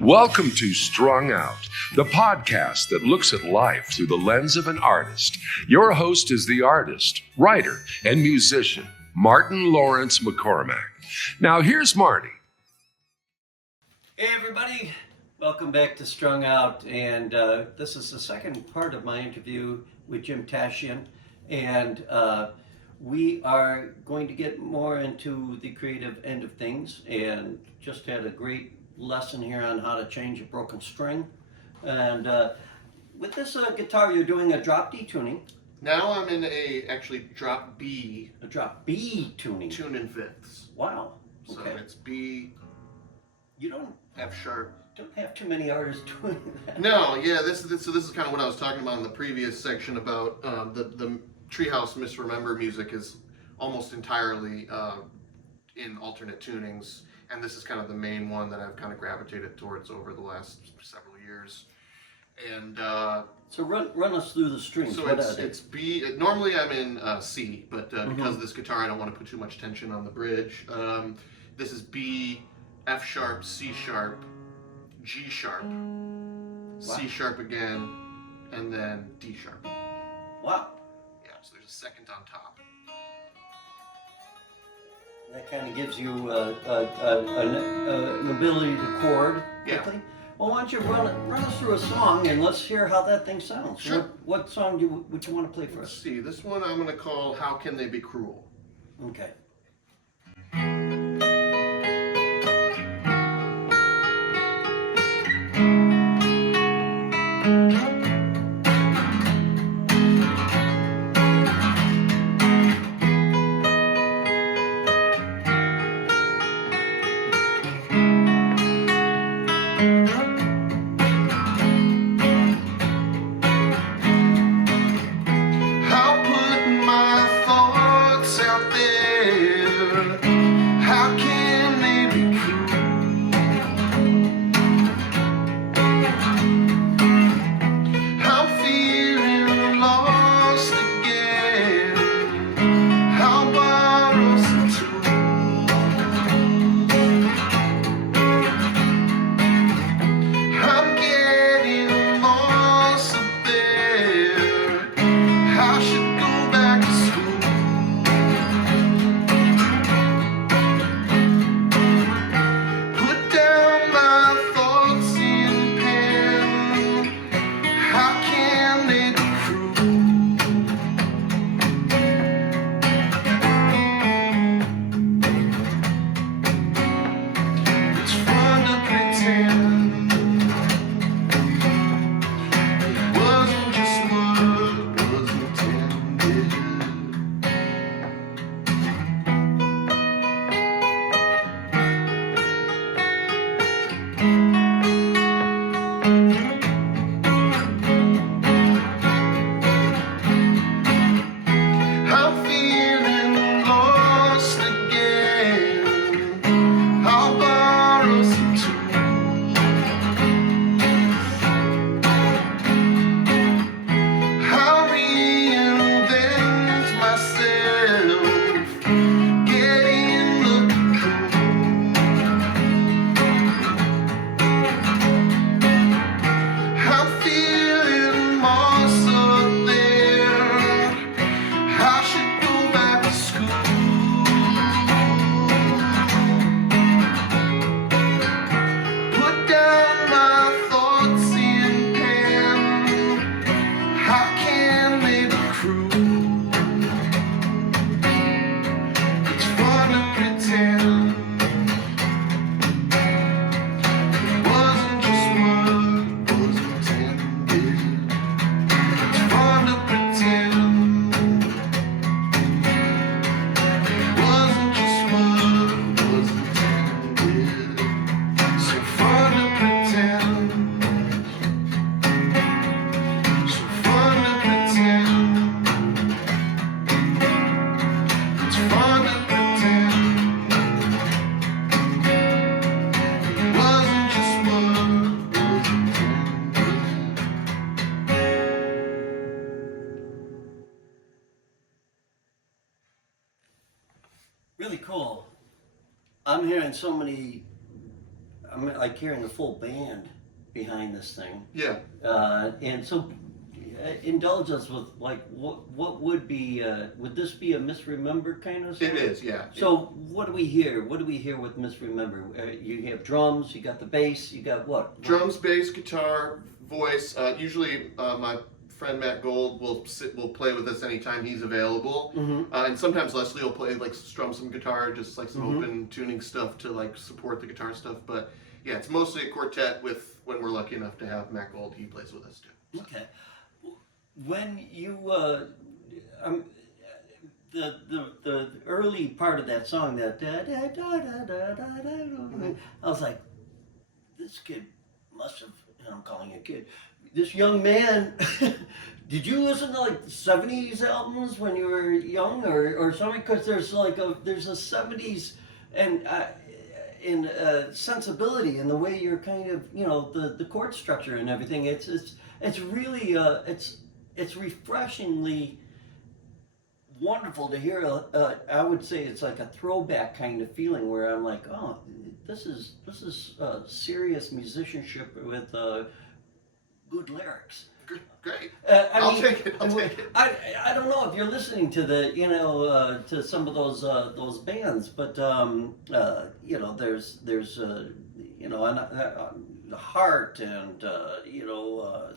Welcome to Strung Out, the podcast that looks at life through the lens of an artist. Your host is the artist, writer, and musician, Martin Lawrence McCormack. Now, here's Marty. Hey everybody, welcome back to Strung Out, and this is the second part of my interview with Jim TASHJIAN, and we are going to get more into the creative end of things, and just had a great lesson here on how to change a broken string. And with this guitar, you're doing a drop D tuning. Now I'm in actually drop B. A drop B tuning. Tuned in fifths. Wow. So Okay. it's B, You don't F-sharp. have too many artists doing that. No, yeah, this is kind of what I was talking about in the previous section about the Treehouse Misremember music is almost entirely in alternate tunings, and this is kind of the main one that I've kind of gravitated towards over the last several years. And So run us through the strings. so What it's B. Normally I'm in C, but because of this guitar, I don't want to put too much tension on the bridge. This is B, F sharp, C sharp, G sharp, C sharp again, and then D sharp. Wow. Yeah, so there's a second on top. That kind of gives you an ability to chord quickly. Yeah. Well, why don't you run us through a song and let's hear how that thing sounds. Sure. What song would you want to play for Let's us? see, this one I'm going to call How Can They Be Cruel? Okay. I'll put my thoughts out there. How can they be cruel? I'm feeling lost again. I'll borrow some tools. I'm getting lost up there. I should go back to school. Put down my thoughts in pen. How can they be cruel? It's fun to pretend it wasn't just what was intended. I'm feeling lost again. I'll borrow some tools. I'll reinvent myself, get in the cocoon. I'm feeling moss up there. I should go back to school. Put down my thoughts in pen. How can they be cruel? It's fun to pretend it wasn't just what was intended. It's fun to pretend it wasn't just what was intended. So fun to pretend. So fun to pretend. It's fun to pretend it wasn't just what was intended. Really cool. I'm hearing so many I'm like hearing a full band behind this thing. Yeah. And so, indulge us with like what would this be a misremembered kind of song? It is, yeah. So what do we hear? What do we hear with misremember? You have drums, you got the bass, you got what? Drums, bass, guitar, voice. Usually, my friend Matt Gold will play with us anytime he's available. And sometimes Leslie will play, like, strum some guitar, just like some open tuning stuff to like support the guitar stuff. But yeah, it's mostly a quartet with, when we're lucky enough to have Matt Gold, he plays with us too. Okay. When you the early part of that song, that da, da, da, da, da, da, da, I was like, this kid must have, and I'm calling a kid, this young man, did you listen to like 70s albums when you were young or something? Because there's like there's a 70s and in sensibility in the way you're kind of, you know, the chord structure and everything. It's really it's refreshingly wonderful to hear. I would say it's like a throwback kind of feeling where I'm like, oh, this is serious musicianship with good lyrics. Great. I'll take it. I'll take it. I don't know if you're listening to the, you know, to some of those bands, but you know, there's you know, Heart and you know,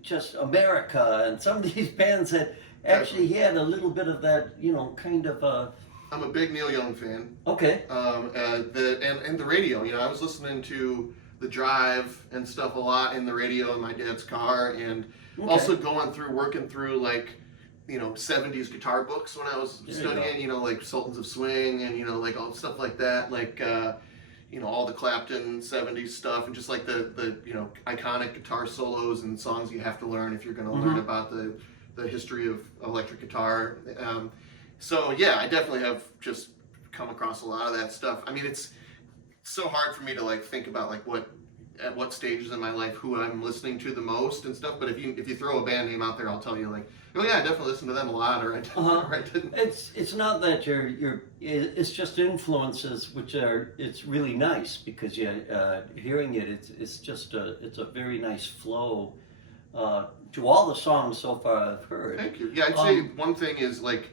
just America and some of these bands that actually had a little bit of that, you know, kind of. I'm a big Neil Young fan. Okay. And the radio. You know, I was listening to The Drive and stuff a lot in the radio in my dad's car, and also working through like, you know, 70s guitar books when I was studying. You know, like Sultans of Swing and, you know, like all stuff like that. Like you know, all the Clapton 70s stuff, and just like the you know, iconic guitar solos and songs you have to learn if you're going to learn about the history of electric guitar. So yeah, I definitely have just come across a lot of that stuff. I mean, it's so hard for me to like think about like at what stages in my life who I'm listening to the most and stuff. But if you throw a band name out there, I'll tell you like, oh yeah, I definitely listen to them a lot, or I didn't. Or I didn't. It's not that it's just influences, which it's really nice because hearing it's just it's a very nice flow to all the songs so far I've heard. Thank you. Yeah, I'd say one thing is like,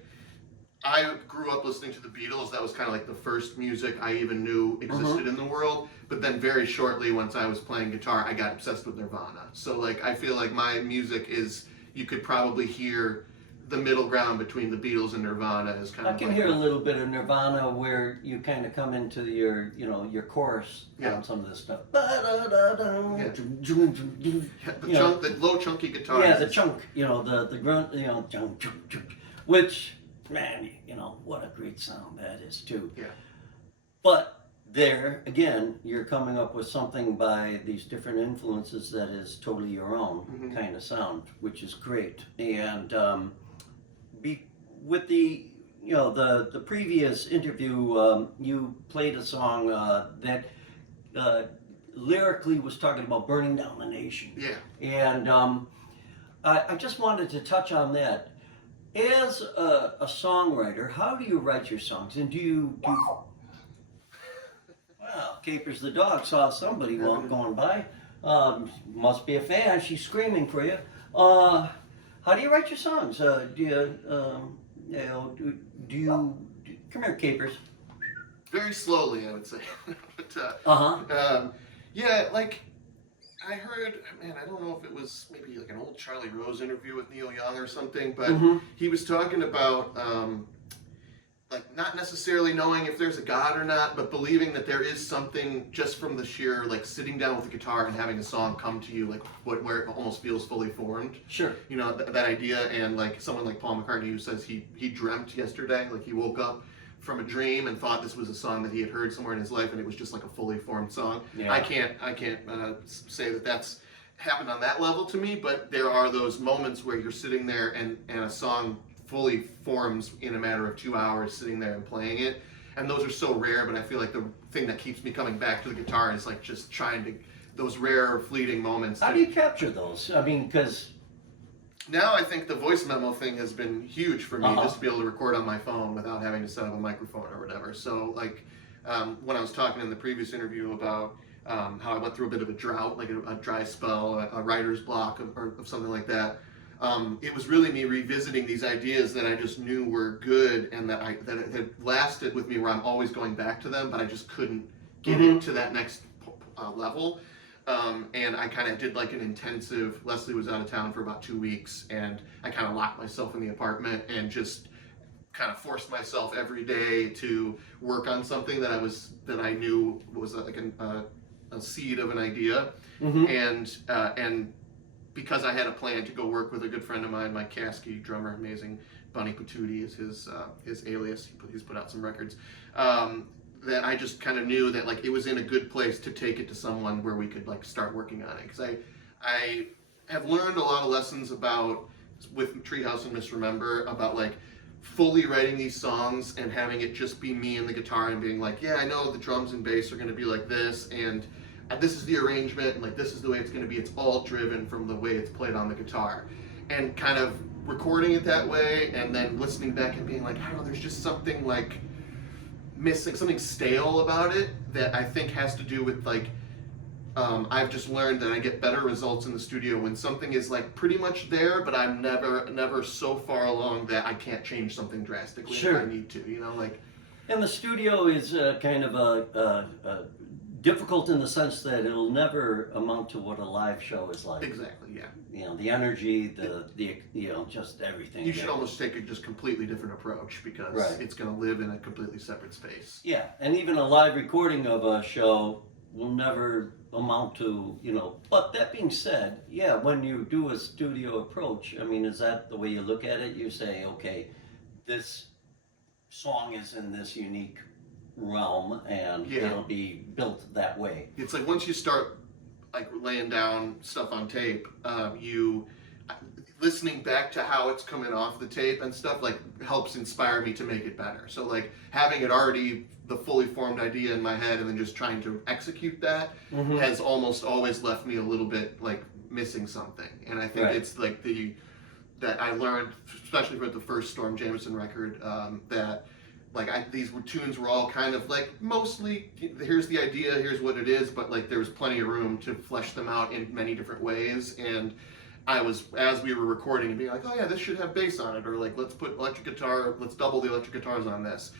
I grew up listening to the Beatles. That was kind of like the first music I even knew existed in the world. But then very shortly, once I was playing guitar, I got obsessed with Nirvana. So like, I feel like my music is, you could probably hear the middle ground between the Beatles and Nirvana is kind of. I can hear a little bit of Nirvana where you kind of come into your, you know, your chorus on some of this stuff. The low chunky guitar. Yeah, the chunk, you know, the grunt, you know, chunk, which, man, you know, what a great sound that is too. Yeah. But there, again, you're coming up with something by these different influences that is totally your own kind of sound, which is great. And with the, you know, the previous interview, you played a song that lyrically was talking about burning down the nation. Yeah. And I just wanted to touch on that. As a songwriter, how do you write your songs? And do you well, Capers the dog saw somebody going by. Must be a fan. She's screaming for you. How do you write your songs? Do you, you know, do you come here, Capers? Very slowly, I would say. But, yeah, like, I heard, man, I don't know if it was maybe like an old Charlie Rose interview with Neil Young or something, but he was talking about like not necessarily knowing if there's a God or not, but believing that there is something just from the sheer like sitting down with the guitar and having a song come to you, like where it almost feels fully formed. Sure. You know, that idea, and like someone like Paul McCartney who says he dreamt yesterday, like he woke up from a dream and thought this was a song that he had heard somewhere in his life, and it was just like a fully formed song. Yeah. I can't say that that's happened on that level to me, but there are those moments where you're sitting there and a song fully forms in a matter of 2 hours, sitting there and playing it. And those are so rare, but I feel like the thing that keeps me coming back to the guitar is like just trying to, those rare fleeting moments. How do you capture those? I mean, because now I think the voice memo thing has been huge for me, just to be able to record on my phone without having to set up a microphone or whatever. So like when I was talking in the previous interview about how I went through a bit of a drought, like a dry spell, a writer's block, of something like that. It was really me revisiting these ideas that I just knew were good and that had lasted with me, where I'm always going back to them, but I just couldn't get it to that next level. And I kind of did like an intensive. Leslie was out of town for about 2 weeks, and I kind of locked myself in the apartment and just kind of forced myself every day to work on something that I knew was like a seed of an idea, and because I had a plan to go work with a good friend of mine, Mike Caskey, drummer, amazing. Bunny Patootie is his alias. He's put out some records. That I just kind of knew that like it was in a good place to take it to someone where we could like start working on it. Because I have learned a lot of lessons with Treehouse and Misremember about like fully writing these songs and having it just be me and the guitar and being like, yeah, I know the drums and bass are going to be like this, and this is the arrangement, and like this is the way it's going to be. It's all driven from the way it's played on the guitar, and kind of recording it that way, and then listening back and being like, I don't know, there's just something like missing, something stale about it that I think has to do with like I've just learned that I get better results in the studio when something is like pretty much there, but I'm never so far along that I can't change something drastically if I need to, you know, like. And the studio is kind of a difficult in the sense that it'll never amount to what a live show is like. Exactly, yeah. You know, the energy, the you know, just everything. You should almost take a just completely different approach because it's going to live in a completely separate space. Yeah, and even a live recording of a show will never amount to, you know, but that being said, yeah, when you do a studio approach, I mean, is that the way you look at it? You say, okay, this song is in this unique realm and it'll be built that way. It's like once you start like laying down stuff on tape, you listening back to how it's coming off the tape and stuff like helps inspire me to make it better. So like having it already the fully formed idea in my head and then just trying to execute that has almost always left me a little bit like missing something. And I think it's like that I learned, especially with the first Storm Jameson record, that like these tunes were all kind of like mostly here's the idea, here's what it is, but like there was plenty of room to flesh them out in many different ways. And I was, as we were recording, and being like, oh yeah, this should have bass on it, or like let's put electric guitar, let's double the electric guitars on this.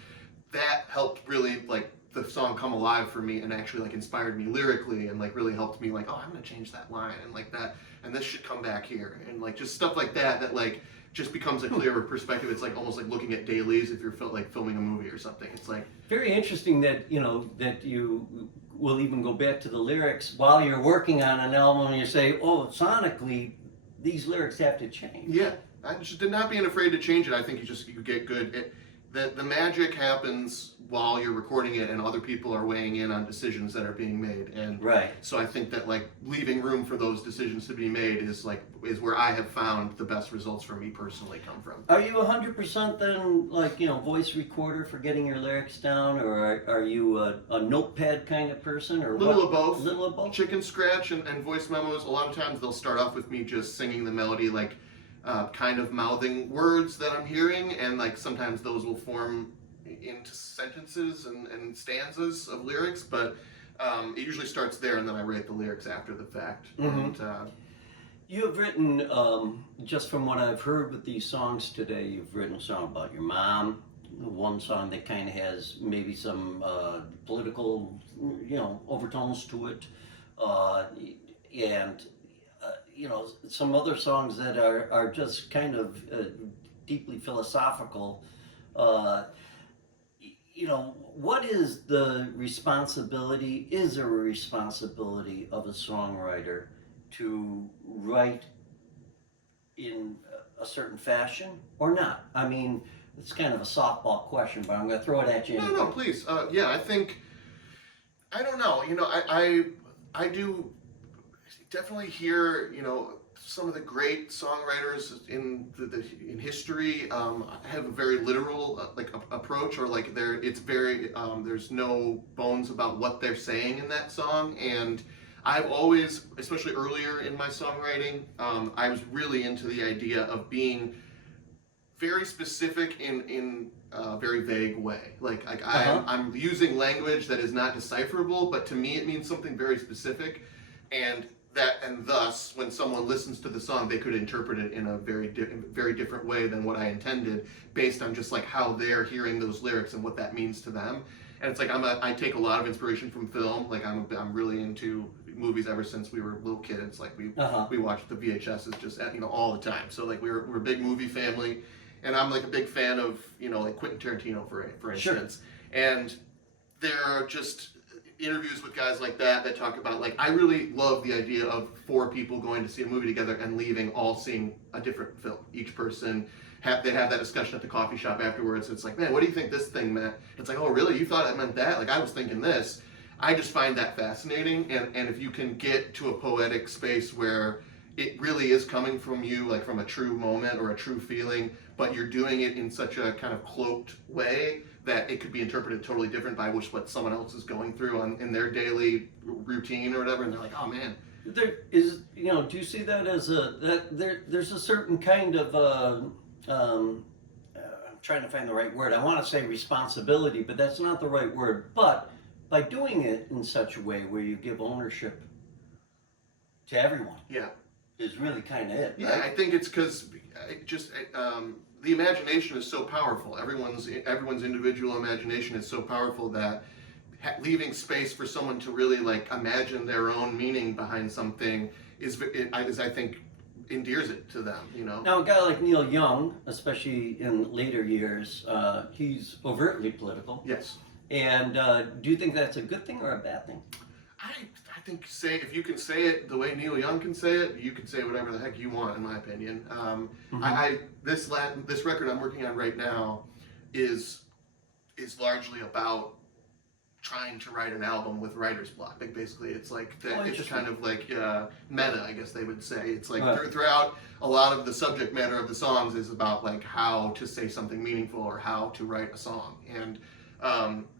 That helped really like the song come alive for me and actually like inspired me lyrically and like really helped me like, oh, I'm gonna change that line and like that, and this should come back here, and like just stuff like that like just becomes a clearer perspective. It's like almost like looking at dailies if you're like filming a movie or something. It's like very interesting that, you know, that you will even go back to the lyrics while you're working on an album and you say, oh, sonically these lyrics have to change. Yeah, I just did not being afraid to change it. I think you get good. The magic happens while you're recording it and other people are weighing in on decisions that are being made. And so I think that like leaving room for those decisions to be made is where I have found the best results for me personally come from. Are you 100% then like, you know, voice recorder for getting your lyrics down, or are you a notepad kind of person, or Little of both. Little of both. Chicken scratch and voice memos. A lot of times they'll start off with me just singing the melody, like kind of mouthing words that I'm hearing, and like sometimes those will form into sentences and stanzas of lyrics, but it usually starts there, and then I write the lyrics after the fact. And you have written, just from what I've heard with these songs today, you've written a song about your mom, one song that kind of has maybe some political, you know, overtones to it, and you know, some other songs that are just kind of deeply philosophical. You know, what is the responsibility, is there a responsibility of a songwriter to write in a certain fashion or not? I mean, it's kind of a softball question, but I'm going to throw it at you. No, please. Yeah, I think, I don't know, you know, I do definitely hear, you know, some of the great songwriters in history have a very literal like approach, or like it's very there's no bones about what they're saying in that song. And I've always, especially earlier in my songwriting, I was really into the idea of being very specific in very vague way. Like Uh-huh. I'm using language that is not decipherable, but to me it means something very specific, and thus when someone listens to the song, they could interpret it in a very different way than what I intended, based on just like how they're hearing those lyrics and what that means to them. And it's like I take a lot of inspiration from film. Like I'm really into movies ever since we were little kids. Like we watched the VHSs just all the time. So like we're a big movie family, and I'm like a big fan of like Quentin Tarantino for instance. Sure. And there are just interviews with guys like that talk about, like, I really love the idea of 4 people going to see a movie together and leaving all seeing a different film. Each person they have that discussion at the coffee shop afterwards. It's like, man, what do you think this thing meant? It's like, oh really, you thought it meant that? Like I was thinking this. I just find that fascinating, and if you can get to a poetic space where it really is coming from you, like from a true moment or a true feeling, but you're doing it in such a kind of cloaked way that it could be interpreted totally different by what someone else is going through in their daily routine or whatever, and they're like, oh man. There is, do you see that as there's a certain kind of, I'm trying to find the right word. I want to say responsibility, but that's not the right word. But by doing it in such a way where you give ownership to everyone. Yeah. Is really kind of it. Yeah, right? I think it's because the imagination is so powerful. Everyone's individual imagination is so powerful that leaving space for someone to really like imagine their own meaning behind something is I think endears it to them. Now, a guy like Neil Young, especially in later years, he's overtly political. Yes. And do you think that's a good thing or a bad thing? I think if you can say it the way Neil Young can say it, you can say whatever the heck you want, in my opinion. This record I'm working on right now is largely about trying to write an album with writer's block. Like basically, it's like it's kind of like meta, I guess they would say. It's like throughout a lot of the subject matter of the songs is about like how to say something meaningful or how to write a song. And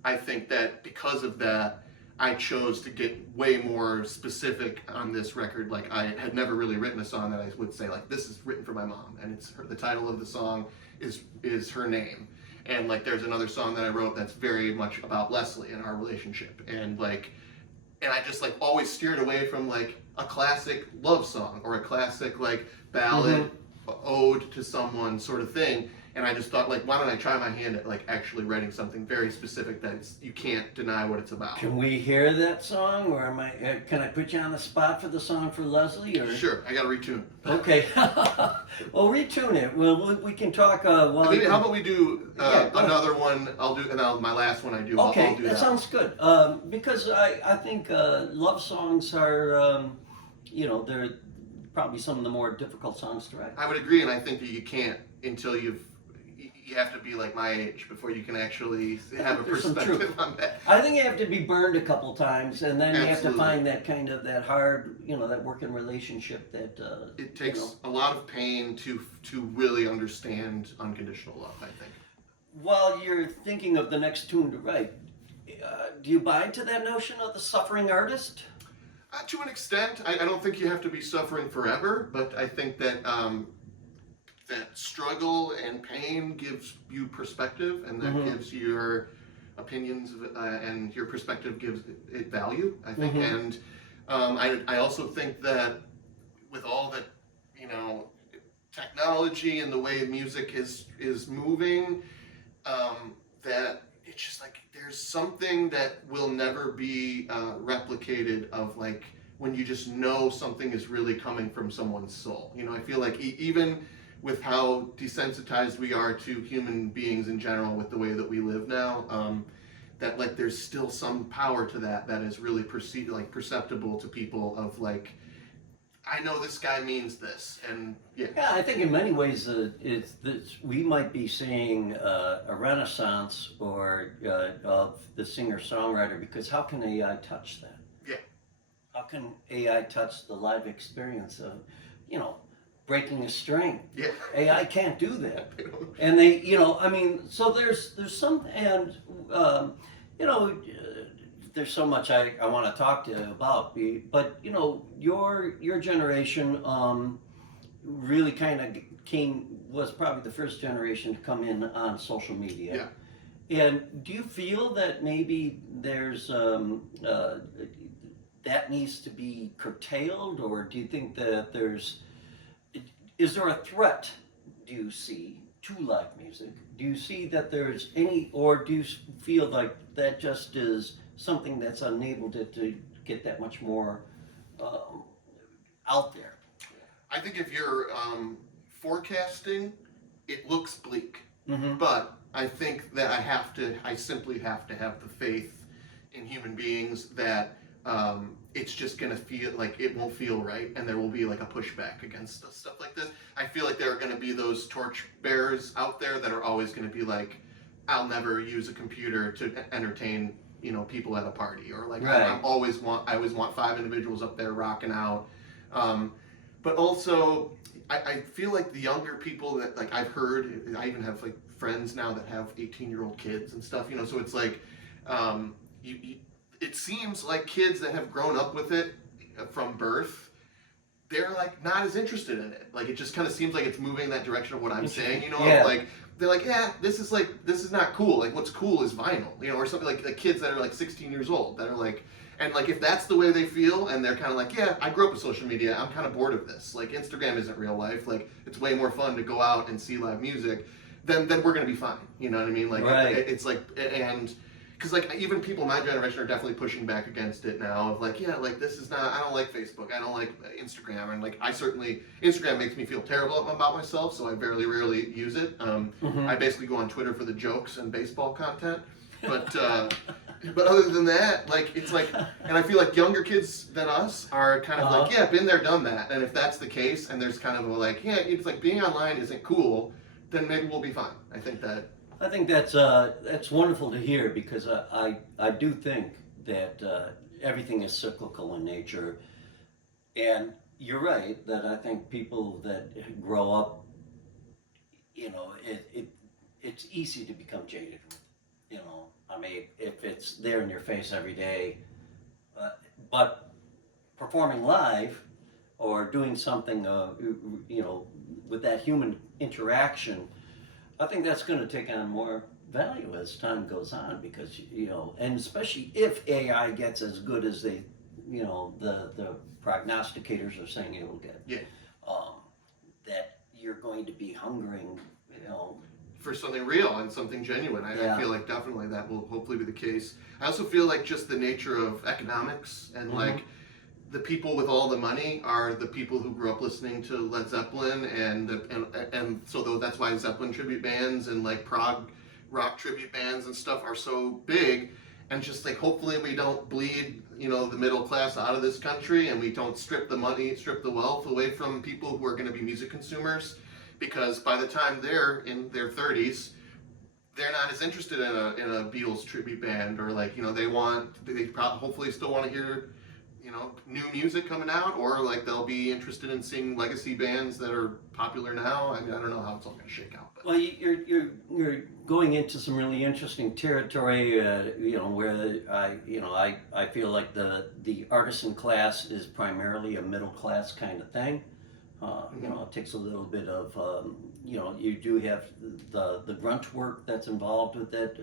I think that because of that, I chose to get way more specific on this record. Like I had never really written a song that I would say like, this is written for my mom, and the title of the song is her name. And like there's another song that I wrote that's very much about Leslie and our relationship. And I just like always steered away from like a classic love song or a classic like ballad ode to someone sort of thing. And I just thought, like, why don't I try my hand at like actually writing something very specific that you can't deny what it's about. Can we hear that song, or can I put you on the spot for the song for Leslie? Or sure, I got to retune. Okay, well, retune it. Well, we can talk. How about we do another one? I'll do, and my last one I do. Okay, I'll do that. Sounds good. Because I think love songs are, they're probably some of the more difficult songs to write. I would agree, and I think that you can't until you have to be like my age before you can actually have a perspective on that. I think you have to be burned a couple times, and then you have to find that kind of that hard, that working relationship that. It takes a lot of pain to really understand unconditional love, I think. While you're thinking of the next tune to write, do you buy into that notion of the suffering artist? To an extent, I don't think you have to be suffering forever, but I think that that struggle and pain gives you perspective, and that gives your opinions and your perspective gives it value, I think. And I also think that with all the technology and the way music is moving, that it's just like there's something that will never be replicated of like when you just know something is really coming from someone's soul. I feel like even with how desensitized we are to human beings in general with the way that we live now, that like there's still some power to that is really perceptible to people of like, I know this guy means this, and yeah. Yeah, I think in many ways we might be seeing a renaissance of the singer-songwriter, because how can AI touch that? Yeah. How can AI touch the live experience of, breaking a string? Yeah. AI can't do that. And so there's some, and there's so much I want to talk to you about, but your generation, really kind of was probably the first generation to come in on social media. Yeah. And do you feel that maybe there's that needs to be curtailed, or do you think that is there a threat, do you see, to live music? Do you see that there's any, or do you feel like that just is something that's enabled it to get that much more out there? I think if you're forecasting, it looks bleak. Mm-hmm. But I think that I simply have to have the faith in human beings that it's just gonna feel like it won't feel right, and there will be like a pushback against stuff like this. I feel like there are gonna be those torch bearers out there that are always gonna be like, I'll never use a computer to entertain, people at a party, or like Right. I always want 5 individuals up there rocking out. But also, I feel like the younger people that like I've heard, I even have like friends now that have 18-year-old kids and stuff, so it's like, it seems like kids that have grown up with it from birth, they're like not as interested in it. Like it just kind of seems like it's moving in that direction of what I'm saying, Yeah. like they're like, yeah, this is not cool. Like what's cool is vinyl, or something like the kids that are like 16 years old that are like, and like if that's the way they feel and they're kind of like, yeah, I grew up with social media, I'm kind of bored of this. Like Instagram isn't real life. Like it's way more fun to go out and see live music. Then we're gonna be fine. You know what I mean? Like Right. it's like, and because like even people my generation are definitely pushing back against it now. Of like, yeah, like this is not. I don't like Facebook. I don't like Instagram, and like Instagram makes me feel terrible about myself, so I rarely use it. Mm-hmm. I basically go on Twitter for the jokes and baseball content, but but other than that, like it's like, and I feel like younger kids than us are kind of like, yeah, been there, done that. And if that's the case, and there's kind of a like, yeah, it's like being online isn't cool, then maybe we'll be fine. I think that's wonderful to hear, because I do think that everything is cyclical in nature, and you're right that I think people that grow up, it's easy to become jaded. I mean, if it's there in your face every day, but performing live or doing something, with that human interaction, I think that's going to take on more value as time goes on, because and especially if AI gets as good as the prognosticators are saying it will get. Yeah. That you're going to be hungering, for something real and something genuine. I feel like definitely that will hopefully be the case. I also feel like just the nature of economics and like the people with all the money are the people who grew up listening to Led Zeppelin, and so that's why Zeppelin tribute bands and like prog rock tribute bands and stuff are so big. And just like hopefully we don't bleed the middle class out of this country, and we don't strip the wealth away from people who are going to be music consumers, because by the time they're in their 30s, they're not as interested in a Beatles tribute band, or like they hopefully still want to hear new music coming out, or like they'll be interested in seeing legacy bands that are popular now. I mean, I don't know how it's all going to shake out. But. Well, you're going into some really interesting territory, where I feel like the artisan class is primarily a middle class kind of thing. It takes a little bit of you do have the grunt work that's involved with it,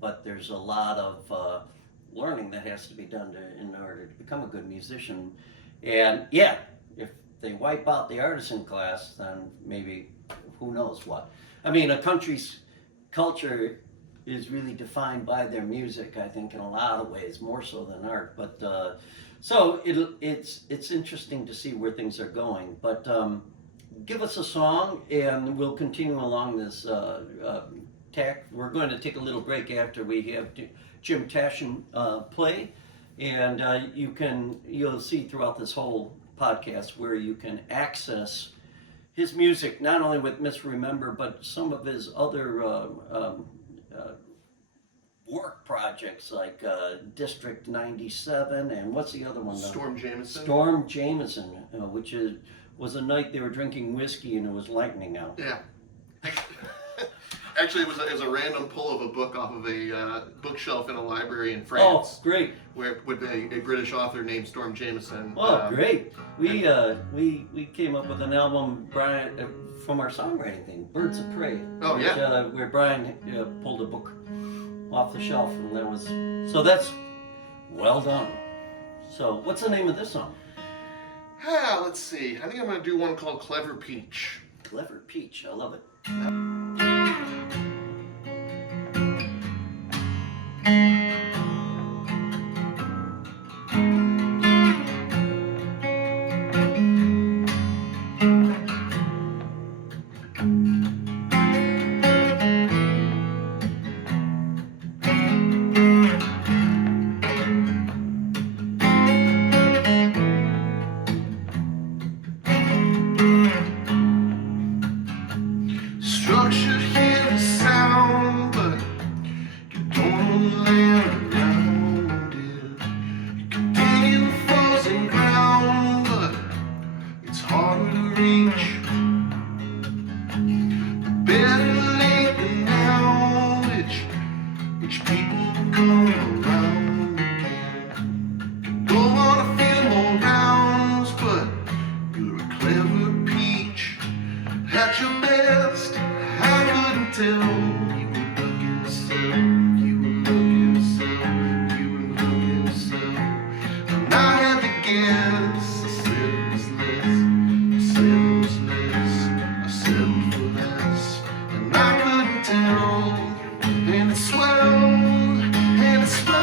but there's a lot of learning that has to be done in order to become a good musician. And yeah, if they wipe out the artisan class, then maybe who knows what. I mean, a country's culture is really defined by their music, I think, in a lot of ways, more so than art. But so it's interesting to see where things are going. But give us a song, and we'll continue along this tack. We're going to take a little break after we have Jim TASHJIAN play, and you'll see throughout this whole podcast where you can access his music, not only with Misremember, but some of his other work projects, like District 97, and what's the other one? Storm Jameson. Storm Jameson, which was a night they were drinking whiskey and it was lightning out. Yeah. Actually, it was a random pull of a book off of a bookshelf in a library in Oh, France, great. where with a British author named Storm Jameson. Oh, great. We came up with an album, Brian, from our songwriting thing, Birds of Prey. Oh, yeah. Where Brian pulled a book off the shelf, and that was, so that's well done. So what's the name of this song? Let's see. I think I'm going to do one called Clever Peach. Clever Peach. I love it. Structure hear the sound, but you don't land around it. You can dig in the frozen ground, but it's harder to reach. Better late than now, which people come around again. Don't wanna feel more rounds, but you're a clever peach. At your best, I couldn't tell. You were looking so, you were looking so, you were looking so. And I had to guess. I said it was less, I said it was less, I settled for less. And I couldn't tell. And it swelled, and it swelled.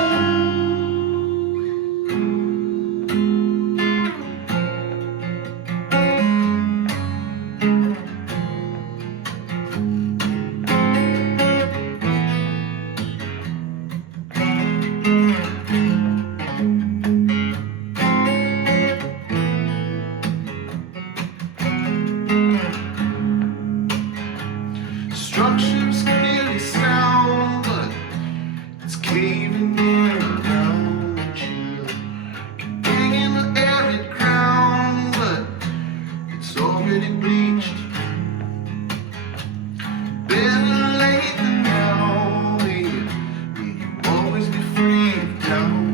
Structures clearly sound, but it's caving in around you. Digging the arid ground, but it's already bleached. Better late than now. May you always be free of doubt.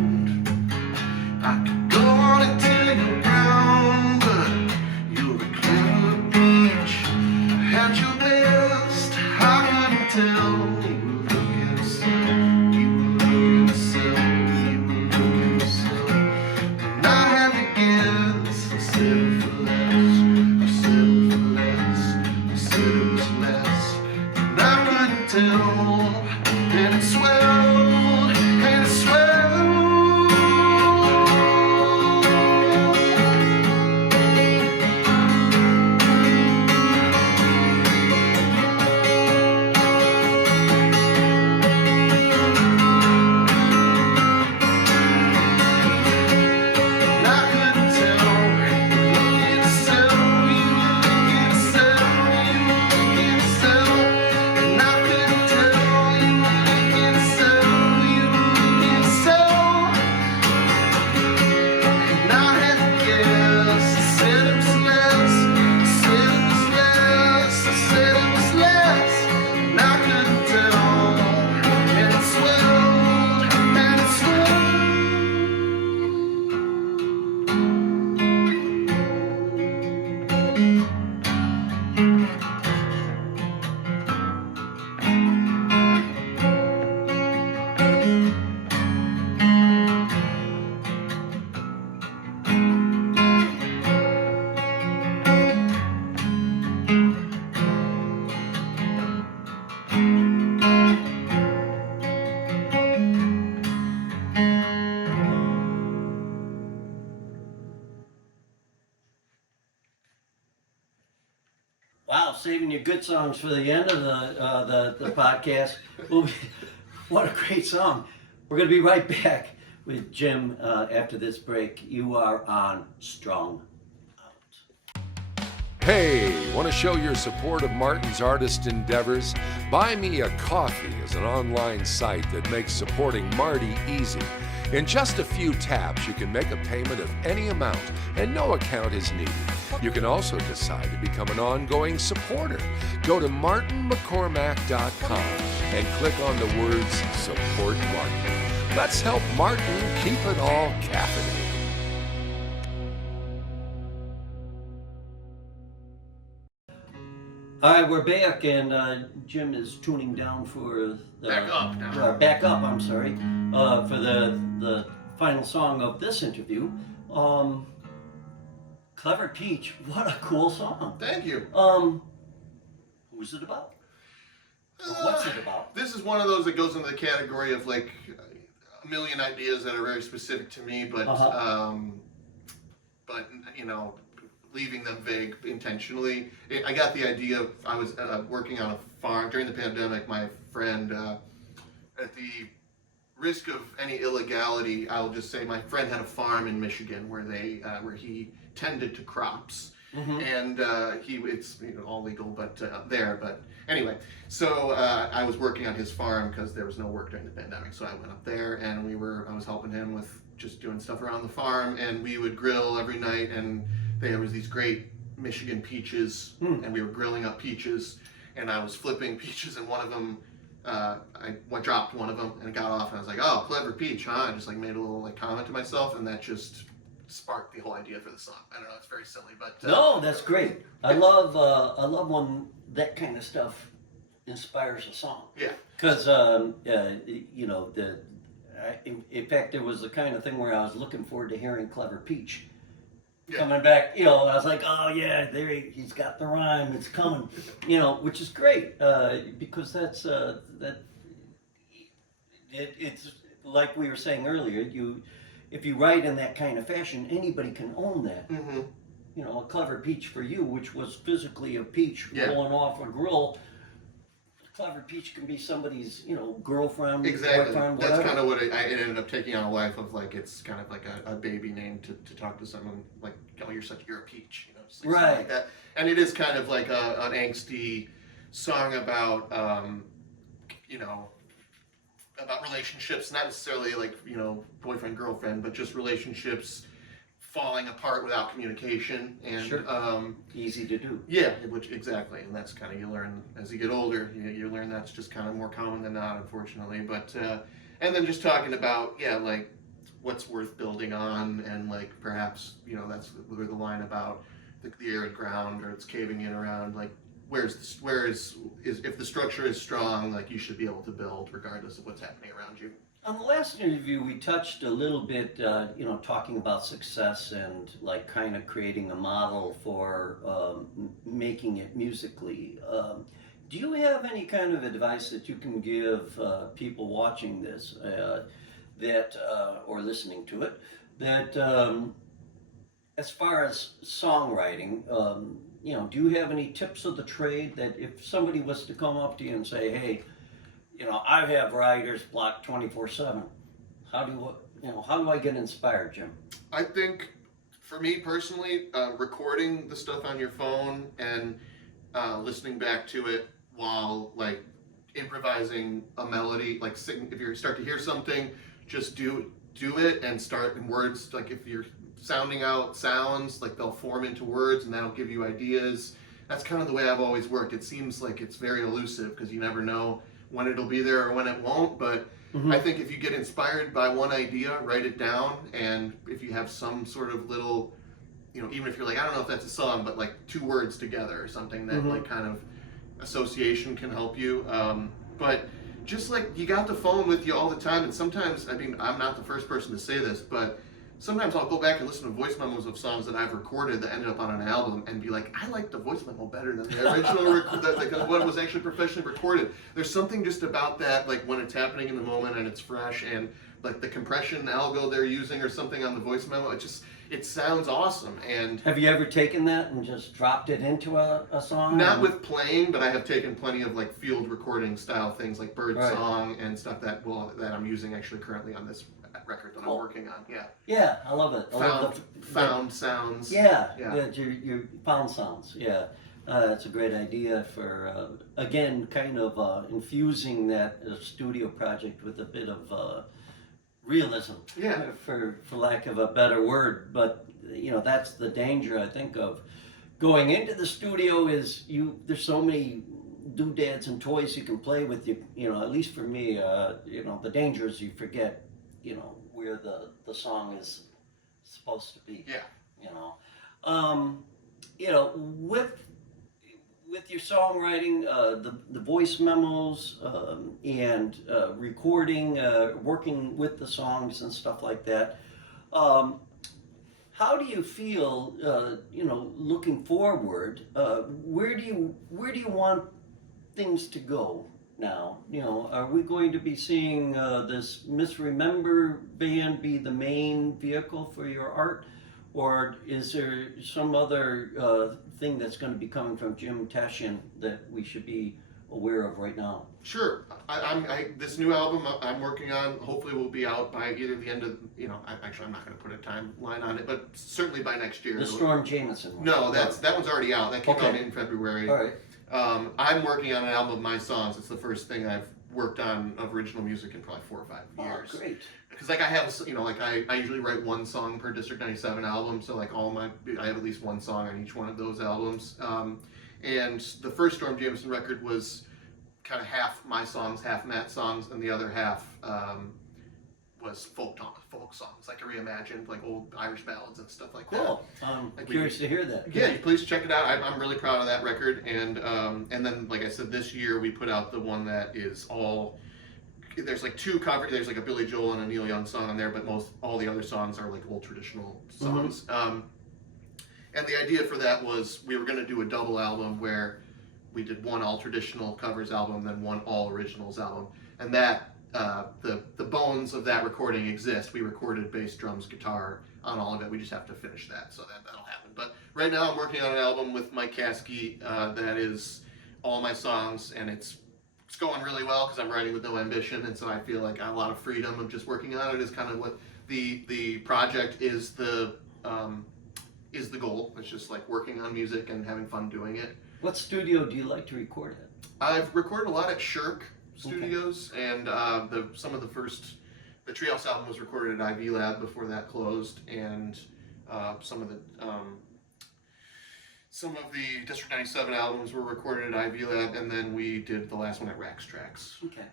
I could go on until you're brown, but you're a clever peach. At your best, I couldn't tell. You were looking so, you were looking so, you were looking so. And I had to guess. I settled for less, I settled for less, I said it was less. And I couldn't tell. And it swelled, and it swelled. Wow, saving your good songs for the end of the podcast. What a great song. We're going to be right back with Jim after this break. You are on Strung Out. Hey, want to show your support of Martin's artist endeavors? Buy Me a Coffee is an online site that makes supporting Marty easy. In just a few taps, you can make a payment of any amount and no account is needed. You can also decide to become an ongoing supporter. Go to martinmccormack.com and click on the words Support Martin. Let's help Martin keep it all caffeinated. All right, we're back, and Jim is tuning down for the back up. I'm sorry, for the final song of this interview. Clever Peach, what a cool song! Thank you. Who's it about? Or what's it about? This is one of those that goes into the category of like a million ideas that are very specific to me, but you know, leaving them vague intentionally. I got the idea. I was working on a farm during the pandemic. My friend, at the risk of any illegality, I'll just say my friend had a farm in Michigan where he tended to crops, and it's all legal, but But anyway, so I was working on his farm because there was no work during the pandemic. So I went up there, and I was helping him with just doing stuff around the farm, and we would grill every night, and there was these great Michigan peaches, and we were grilling up peaches, and I was flipping peaches, and one of them, I dropped one of them, and it got off, and I was like, "Oh, clever peach, huh?" I just like made a little like comment to myself, and that just sparked the whole idea for the song. I don't know, it's very silly, but no, that's great. I love when that kind of stuff inspires a song. Yeah, because you know, in fact, it was the kind of thing where I was looking forward to hearing Clever Peach. Yeah. Coming back, you know, I was like, oh yeah, he's got the rhyme, it's coming, you know, which is great, because that's it's like we were saying earlier, if you write in that kind of fashion, anybody can own that. You know, a Clever Peach for you, which was physically a peach rolling off a grill. Clever Peach can be somebody's, you know, girlfriend, exactly. Boyfriend, that's whatever. kind of what it ended up taking on a life of, like, it's kind of like a baby name to talk to someone, like, oh, you're a peach, you know, just like right, like that. And it is kind of like an angsty song about, you know, about relationships, not necessarily like, you know, boyfriend, girlfriend, but just relationships falling apart without communication, and sure. Easy to do. Yeah, which exactly, and that's kind of, you learn as you get older. You learn that's just kind of more common than not, unfortunately. But and then just talking about like what's worth building on, and like perhaps, you know, that's where the line about the arid ground, or it's caving in around, like where is if the structure is strong, like you should be able to build regardless of what's happening around you. On the last interview, we touched a little bit, you know, talking about success and like kind of creating a model for making it musically. Do you have any kind of advice that you can give people watching this or listening to it, that as far as songwriting, you know, do you have any tips of the trade that if somebody was to come up to you and say, hey, you know, I have writer's block 24/7. How do I get inspired, Jim? I think, for me personally, recording the stuff on your phone and listening back to it while like improvising a melody, like if you start to hear something, just do it and start in words. Like if you're sounding out sounds, like they'll form into words, and that'll give you ideas. That's kind of the way I've always worked. It seems like it's very elusive because you never know when it'll be there or when it won't, but I think if you get inspired by one idea, write it down, and if you have some sort of little, you know, even if you're like, I don't know if that's a song, but like 2 words together or something, that like kind of association can help you. But just like, you got the phone with you all the time, and sometimes, I mean, I'm not the first person to say this, but sometimes I'll go back and listen to voice memos of songs that I've recorded that ended up on an album and be like, I like the voice memo better than the original like what was actually professionally recorded. There's something just about that, like when it's happening in the moment and it's fresh, and like the compression algo they're using or something on the voice memo, it sounds awesome. And have you ever taken that and just dropped it into a song? Not with playing, but I have taken plenty of like field recording style things like Bird Song and stuff that I'm using actually currently on this record that I'm working on. Yeah, I love it. Found sounds. Yeah. Your found sounds. Yeah, it's a great idea for again, kind of infusing that studio project with a bit of realism, Yeah. for lack of a better word. But that's the danger, I think, of going into the studio. Is there's so many doodads and toys you can play with. At least for me, the danger is you forget, where the song is supposed to be. Yeah. You know, um, with your songwriting, the voice memos, and recording, working with the songs and stuff like that. How do you feel, looking forward? Where do you want things to go now? Are we going to be seeing this Misremember band be the main vehicle for your art? Or is there some other thing that's going to be coming from Jim TASHJIAN that we should be aware of right now? Sure. This new album I'm working on hopefully will be out by either the end of, actually I'm not going to put a timeline on it, but certainly by next year. The Storm Jameson one. No, that one's already out. That came out in February. All right. I'm working on an album of my songs. It's the first thing I've worked on of original music in probably 4 or 5 years. Oh, great. Because I have, I usually write one song per District 97 album, so I have at least one song on each one of those albums. And the first Storm Jameson record was kind of half my songs, half Matt's songs, and the other half was folk songs, like reimagined, like old Irish ballads and stuff like that. Cool. I'm curious to hear that. Yeah, please check it out. I'm really proud of that record. And then, like I said, this year we put out the one that is all. There's like 2 covers. There's like a Billy Joel and a Neil Young song on there, but all the other songs are like old traditional songs. Mm-hmm. And the idea for that was we were going to do a double album where we did one all traditional covers album, then one all originals album, and that the bones of that recording exist. We recorded bass, drums, guitar on all of it. We just have to finish that, so that'll happen. But right now I'm working on an album with Mike Caskey that is all my songs, and it's going really well because I'm writing with no ambition, and so I feel like I have a lot of freedom of just working on it. Is kind of what the project is. The goal. It's just like working on music and having fun doing it. What studio do you like to record at? I've recorded a lot at Shirk Studios, and some of the Treehouse album was recorded at IV Lab before that closed, and some of the District 97 albums were recorded at IV Lab, and then we did the last one at Rax Tracks. Okay.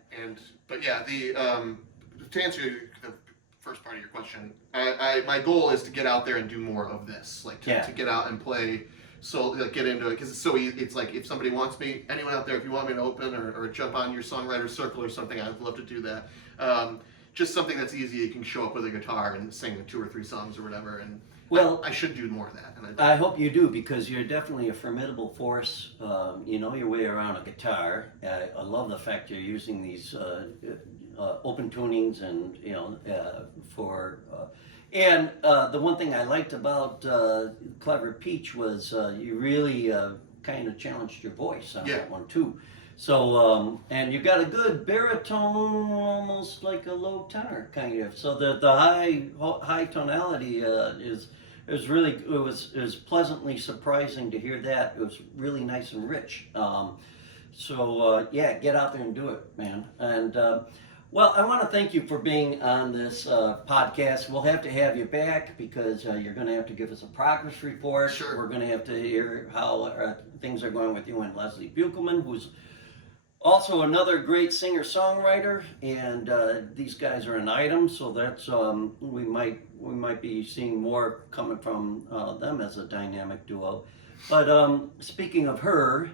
But yeah, to answer the first part of your question, my goal is to get out there and do more of this, like to get out and play. So like get into it because it's so easy. It's like if somebody wants me, anyone out there, if you want me to open or jump on your songwriter circle or something, I'd love to do that. Just something that's easy. You can show up with a guitar and sing 2 or 3 songs or whatever. And well, I should do more of that. And I hope you do, because you're definitely a formidable force. You know your way around a guitar. I love the fact you're using these open tunings and and the one thing I liked about Clever Peach was you really kind of challenged your voice on that one too. So and you got a good baritone, almost like a low tenor kind of. So the high tonality is really it was pleasantly surprising to hear that. It was really nice and rich. So get out there and do it, man. And well, I want to thank you for being on this podcast. We'll have to have you back because you're going to have to give us a progress report. Sure. We're going to have to hear how things are going with you and Leslie Buchelman, who's also another great singer-songwriter. And these guys are an item, so that's we might be seeing more coming from them as a dynamic duo. But speaking of her,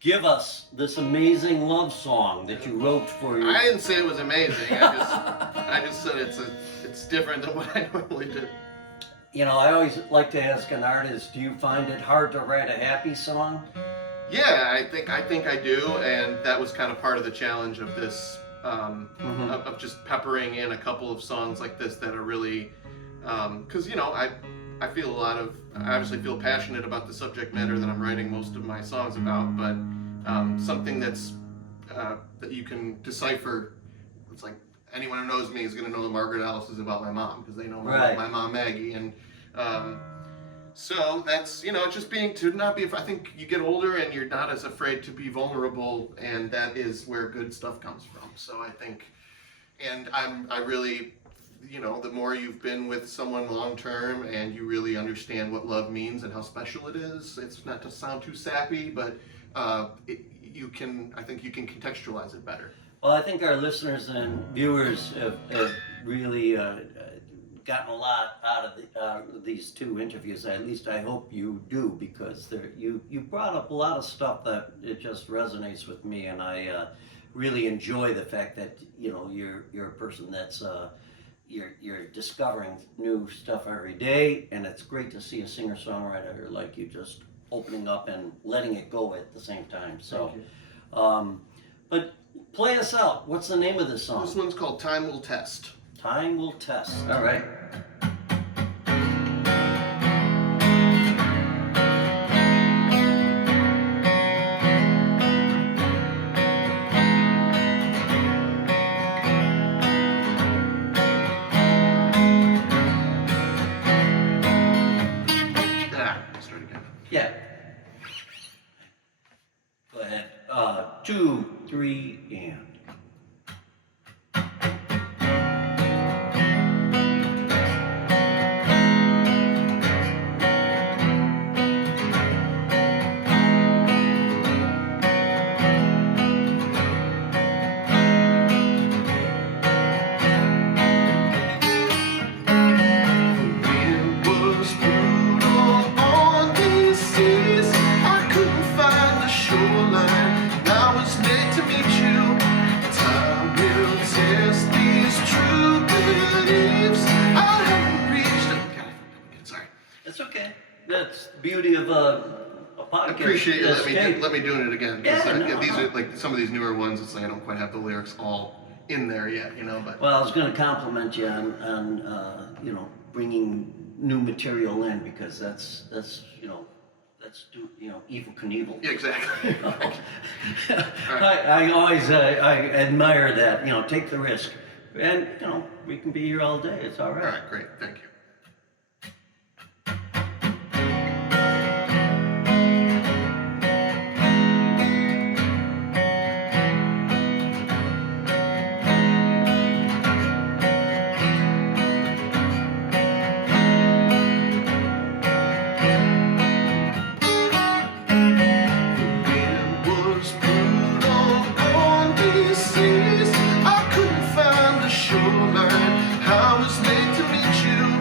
give us this amazing love song that you wrote for your... I didn't say it was amazing. I just said it's different than what I normally do. You know, I always like to ask an artist, do you find it hard to write a happy song? Yeah, I think I do, and that was kind of part of the challenge of this, of just peppering in a couple of songs like this that are really, because I feel I obviously feel passionate about the subject matter that I'm writing most of my songs about, but something that's that you can decipher. It's like anyone who knows me is going to know that Margaret Alice is about my mom because they know about my mom Maggie, and so that's it's just not be. I think you get older and you're not as afraid to be vulnerable, and that is where good stuff comes from. So I think. And I really, you know, the more you've been with someone long term and you really understand what love means and how special it is, it's not to sound too sappy, but I think you can contextualize it better. Well, I think our listeners and viewers have really gotten a lot out of these two interviews. At least I hope you do, because you brought up a lot of stuff that it just resonates with me, and I really enjoy the fact that you're a person that's you're discovering new stuff every day, and it's great to see a singer-songwriter like you just opening up and letting it go at the same time. So, but play us out. What's the name of this song? This one's called Time Will Test. Time Will Test. All right. Start again. Yeah. Go ahead. 2, 3, and. That's okay. That's the beauty of a podcast. I appreciate you Escape. let me doing it again. Yeah, no, These no. are like some of these newer ones. It's like I don't quite have the lyrics all in there yet, you know. But Well, I was going to compliment you on bringing new material in, because that's Evil Knievel. yeah, exactly. I always I admire that. Take the risk, and we can be here all day. It's all All right. right, great, thank you. Shoreline, I was made to meet you.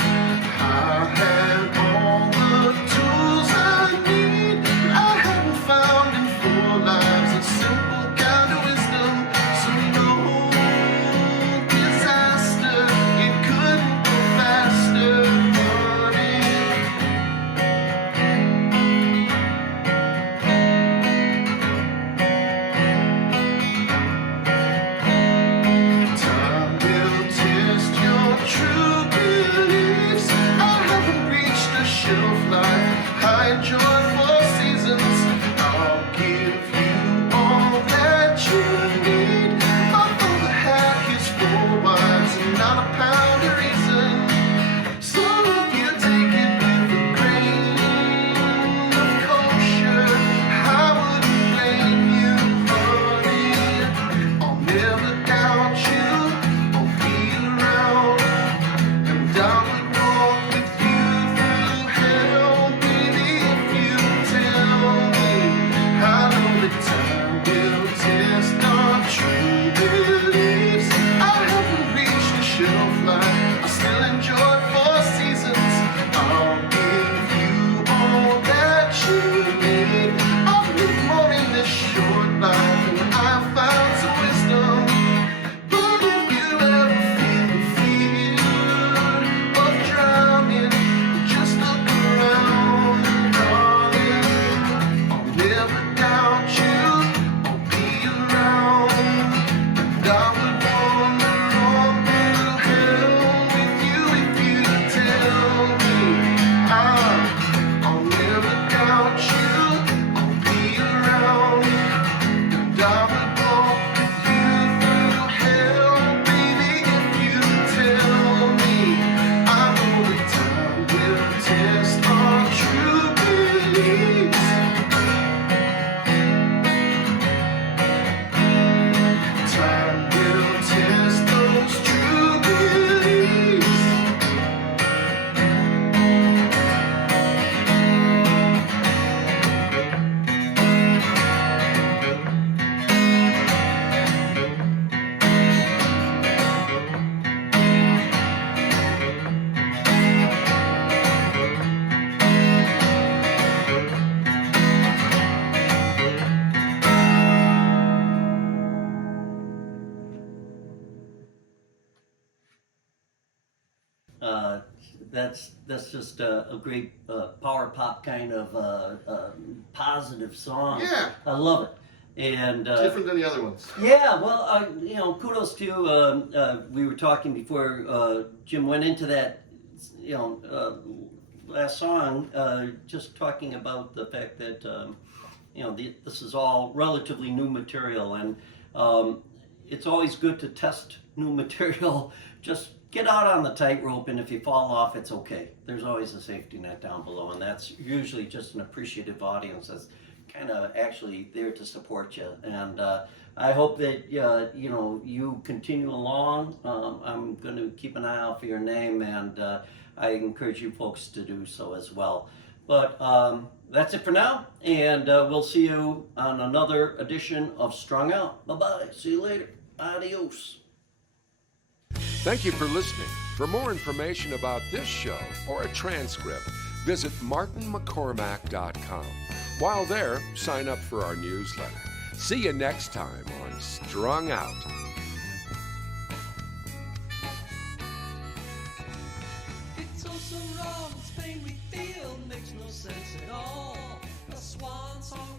that's just a great power pop kind of positive song. Yeah. I love it. And Different than the other ones. yeah, well, kudos to we were talking before Jim went into that, last song, just talking about the fact that this is all relatively new material, and it's always good to test new material. Just get out on the tightrope, and if you fall off, it's okay. There's always a safety net down below, and that's usually just an appreciative audience that's kind of actually there to support you. And I hope that you continue along. I'm going to keep an eye out for your name, and I encourage you folks to do so as well. But that's it for now, and we'll see you on another edition of Strung Out. Bye-bye. See you later. Adios. Thank you for listening. For more information about this show or a transcript, visit martinmccormack.com. While there, sign up for our newsletter. See you next time on Strung Out. It's all so wrong, this pain we feel makes no sense at all. A swan song